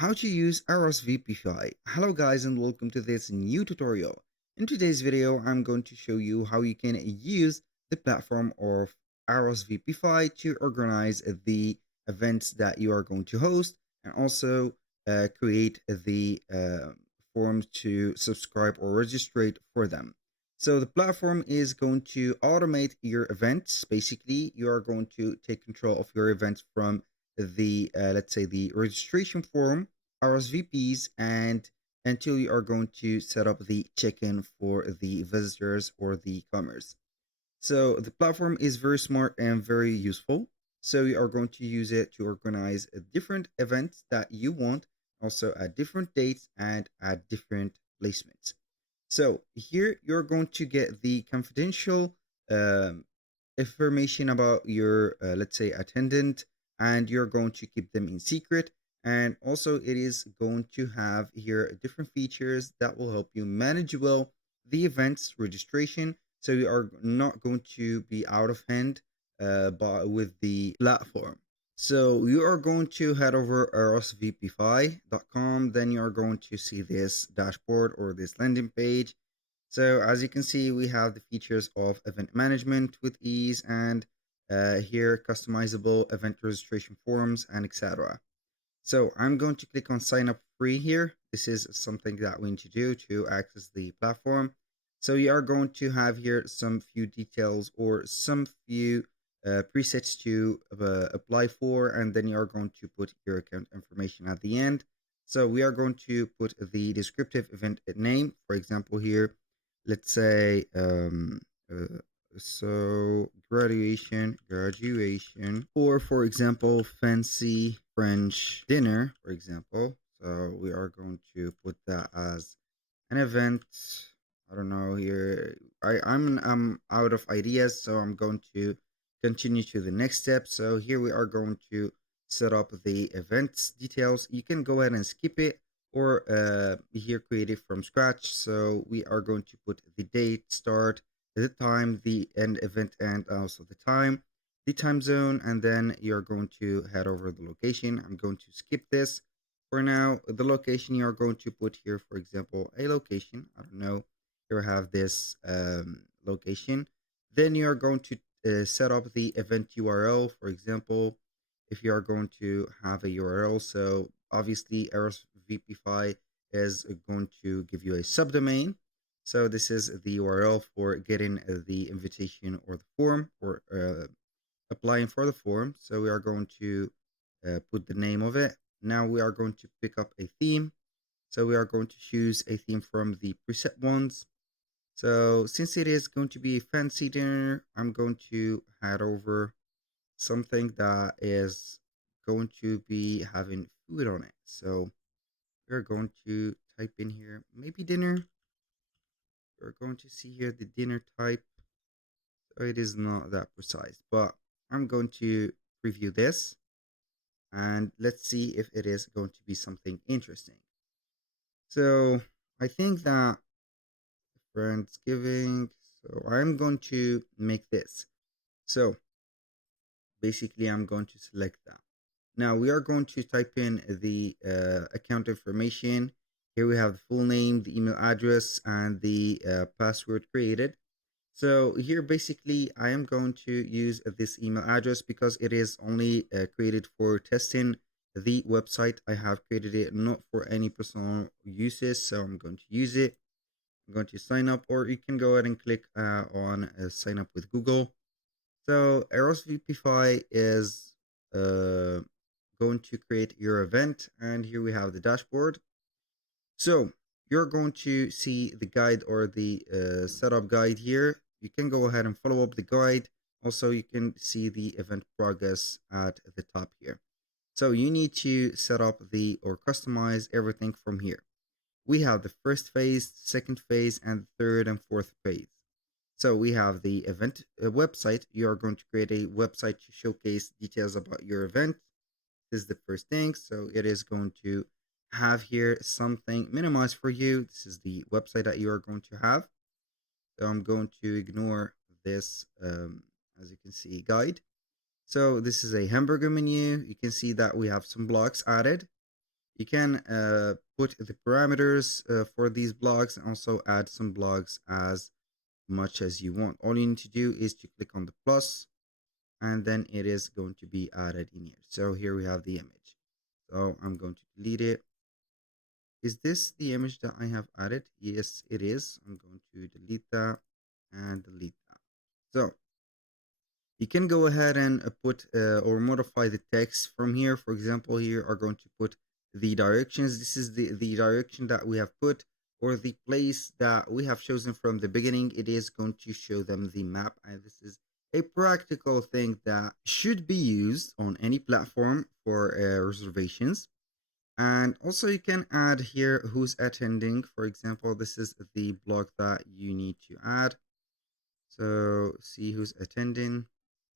How to use RSVPify. Hello guys and welcome to this new tutorial. In today's video, I'm going to show you how you can use the platform of RSVPify to organize the events that you are going to host and also create the forms to subscribe or register for them. So the platform is going to automate your events. Basically, you are going to take control of your events from the let's say the registration form, RSVPs, and until you are going to set up the check-in for the visitors or the comers. So the platform is very smart and very useful. So you are going to use it to organize different events that you want, also at different dates and at different placements. So here you're going to get the confidential um, information about your, let's say, attendant, and you're going to keep them in secret. And also, it is going to have here different features that will help you manage well the events registration. So you are not going to be out of hand with the platform. So you are going to head over rsvpify.com. Then you are going to see this dashboard or this landing page. So as you can see, we have the features of event management with ease and here customizable event registration forms and etc. So I'm going to click on sign up free here. This is something that we need to do to access the platform. So you are going to have here some few details or some few presets to apply for, and then you are going to put your account information at the end. So we are going to put the descriptive event name, for example, here, let's say, so graduation, or for example, fancy French dinner, for example. So we are going to put that as an event. I don't know here. I'm out of ideas, so I'm going to continue to the next step. So here we are going to set up the events details. You can go ahead and skip it or here create it from scratch. So we are going to put the date, start, the time, the end event, and also the time zone, and then you're going to head over the location. I'm going to skip this for now. The location you are going to put here, for example, a location. I don't know. Here I have this location. Then you are going to set up the event URL. For example, if you are going to have a URL, so obviously RSVPify is going to give you a subdomain. So this is the URL for getting the invitation or the form or applying for the form. So we are going to put the name of it. Now we are going to pick up a theme. So we are going to choose a theme from the preset ones. So since it is going to be a fancy dinner, I'm going to head over something that is going to be having food on it. So we're going to type in here, maybe dinner. We're going to see here the dinner type. So it is not that precise, but I'm going to preview this and let's see if it is going to be something interesting. So I think that Friendsgiving, so I'm going to make this. So basically I'm going to select that. Now we are going to type in the account information. Here we have the full name, the email address, and the password created. So here basically I am going to use this email address because it is only created for testing the website. I have created it not for any personal uses, so I'm going to use it. I'm going to sign up, or you can go ahead and click on sign up with Google. So RSVPify is going to create your event, and here we have the dashboard. So you're going to see the guide or the setup guide here. You can go ahead and follow up the guide. Also, you can see the event progress at the top here. So you need to set up the or customize everything from here. We have the first phase, second phase, and third and fourth phase. So we have the event website. You are going to create a website to showcase details about your event. This is the first thing. So it is going to have here something minimized for you. This is the website that you are going to have. So I'm going to ignore this, as you can see, guide. So this is a hamburger menu. You can see that we have some blocks added. You can put the parameters for these blogs and also add some blogs as much as you want. All you need to do is to click on the plus, and then it is going to be added in here. So here we have the image. So I'm going to delete it. Is this the image that I have added? Yes, it is. I'm going to delete that and delete that. So you can go ahead and put or modify the text from here. For example, here are going to put the directions. This is the direction that we have put, or the place that we have chosen from the beginning. It is going to show them the map, and this is a practical thing that should be used on any platform for reservations. And also you can add here who's attending. For example, this is the blog that you need to add. So see who's attending.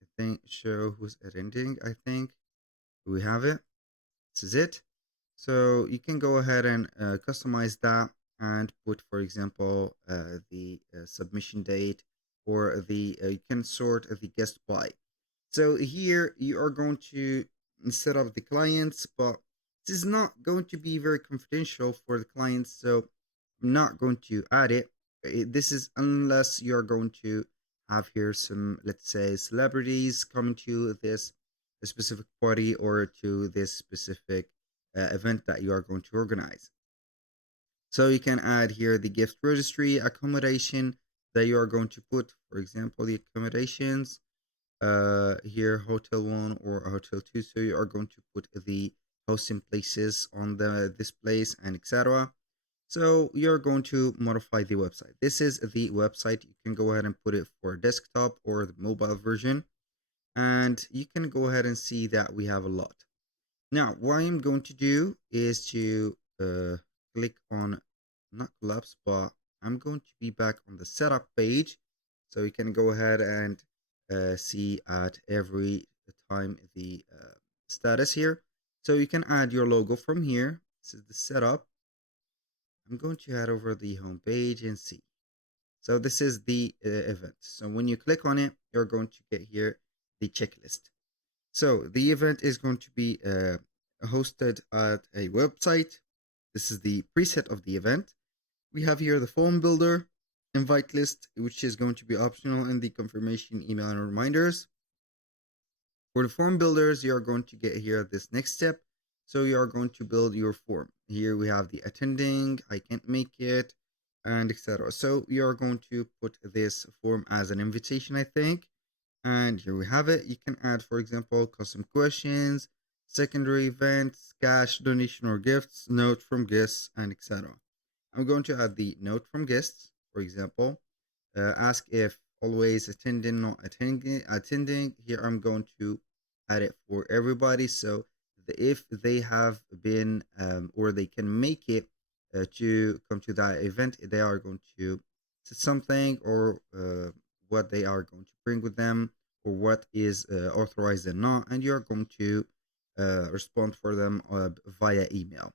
I think show who's attending. I think we have it. This is it. So you can go ahead and customize that and put, for example, the submission date, or the you can sort the guest by. So here you are going to set up the clients, but this is not going to be very confidential for the clients. So I'm not going to add it. This is unless you're going to have here some, let's say, celebrities coming to this specific party or to this specific event that you are going to organize. So you can add here the gift registry accommodation that you are going to put, for example, the accommodations here, hotel 1 or hotel 2. So you are going to put the hosting places on this place and etc. So you're going to modify the website. This is the website. You can go ahead and put it for desktop or the mobile version, and you can go ahead and see that we have a lot. Now what I'm going to do is to click on, not collapse, but I'm going to be back on the setup page, so you can go ahead and see at every time the status here. So you can add your logo from here. This is the setup. I'm going to head over the home page and see. So this is the event. So when you click on it, you're going to get here the checklist. So the event is going to be hosted at a website. This is the preset of the event. We have here the form builder, invite list, which is going to be optional in the confirmation email and reminders. For the form builders, you are going to get here this next step. So you are going to build your form. Here we have the attending, I can't make it, and etc. So you are going to put this form as an invitation, I think. And here we have it. You can add, for example, custom questions, secondary events, cash, donation or gifts, note from guests, and etc. I'm going to add the note from guests, for example. Ask if always attending, not attending. Here I'm going to add it for everybody. So if they have been or they can make it to come to that event, they are going to say something, or what they are going to bring with them, or what is authorized and not, and you're going to respond for them via email.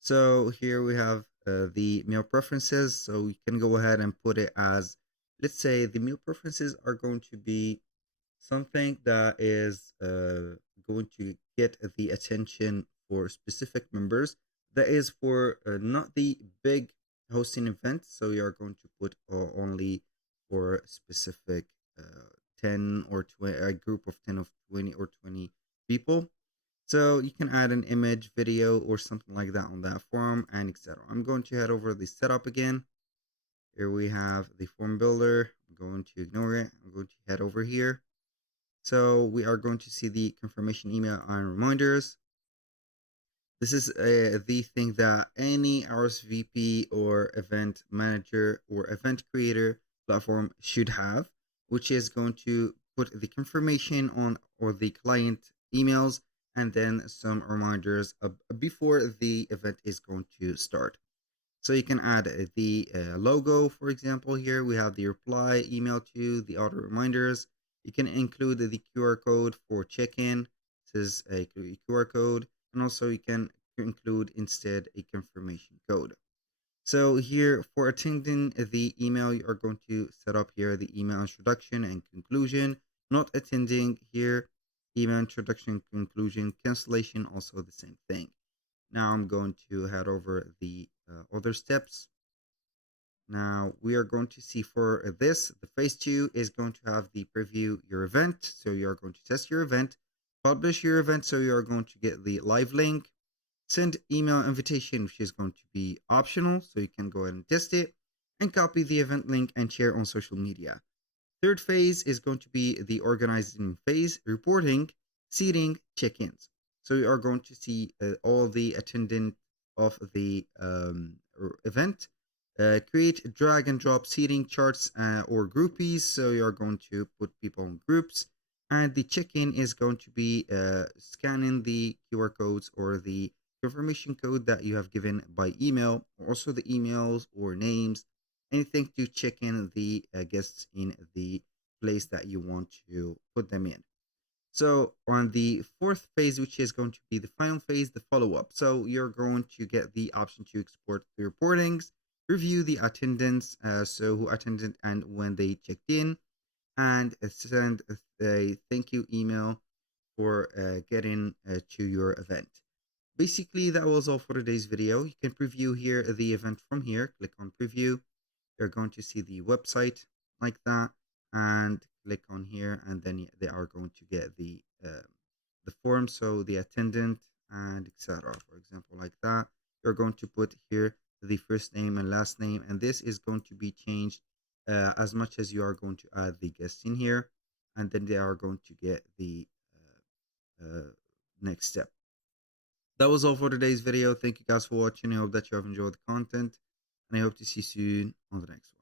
So here we have the meal preferences. So you can go ahead and put it as, let's say the meal preferences are going to be something that is going to get the attention for specific members. That is for not the big hosting event. So you are going to put only for specific 10 or 20, a group of 10 of 20 or 20 people. So you can add an image, video, or something like that on that form, and etc. I'm going to head over the setup again. Here we have the form builder. I'm going to ignore it. I'm going to head over here. So we are going to see the confirmation email and reminders. This is the thing that any RSVP or event manager or event creator platform should have, which is going to put the confirmation on, or the client emails, and then some reminders before the event is going to start. So you can add the logo, for example. Here we have the reply email to the auto reminders. You can include the QR code for check-in. This is a QR code, and also you can include instead a confirmation code. So here for attending the email, you are going to set up here the email introduction and conclusion. Not attending here, email introduction, conclusion, cancellation, also the same thing. Now I'm going to head over the other steps. Now we are going to see for this, the phase two is going to have the preview your event. So you are going to test your event, publish your event. So you are going to get the live link, send email invitation, which is going to be optional. So you can go ahead and test it and copy the event link and share on social media. Third phase is going to be the organizing phase, reporting, seating, check-ins. So you are going to see all the attendant of the event. Create drag and drop seating charts or groupies. So you are going to put people in groups. And the check-in is going to be scanning the QR codes or the confirmation code that you have given by email, also the emails or names, anything to check in the guests in the place that you want to put them in. So on the fourth phase, which is going to be the final phase, the follow-up. So you're going to get the option to export the reportings, review the attendance, so who attended and when they checked in, and send a thank you email for getting to your event. Basically, that was all for today's video. You can preview here the event from here. Click on preview. You're going to see the website like that, and click on here, and then they are going to get the form, so the attendant and etc. For example, like that, you're going to put here the first name and last name, and this is going to be changed as much as you are going to add the guests in here, and then they are going to get the next step. That was all for today's video. Thank you guys for watching. I hope that you have enjoyed the content, and I hope to see you soon on the next one.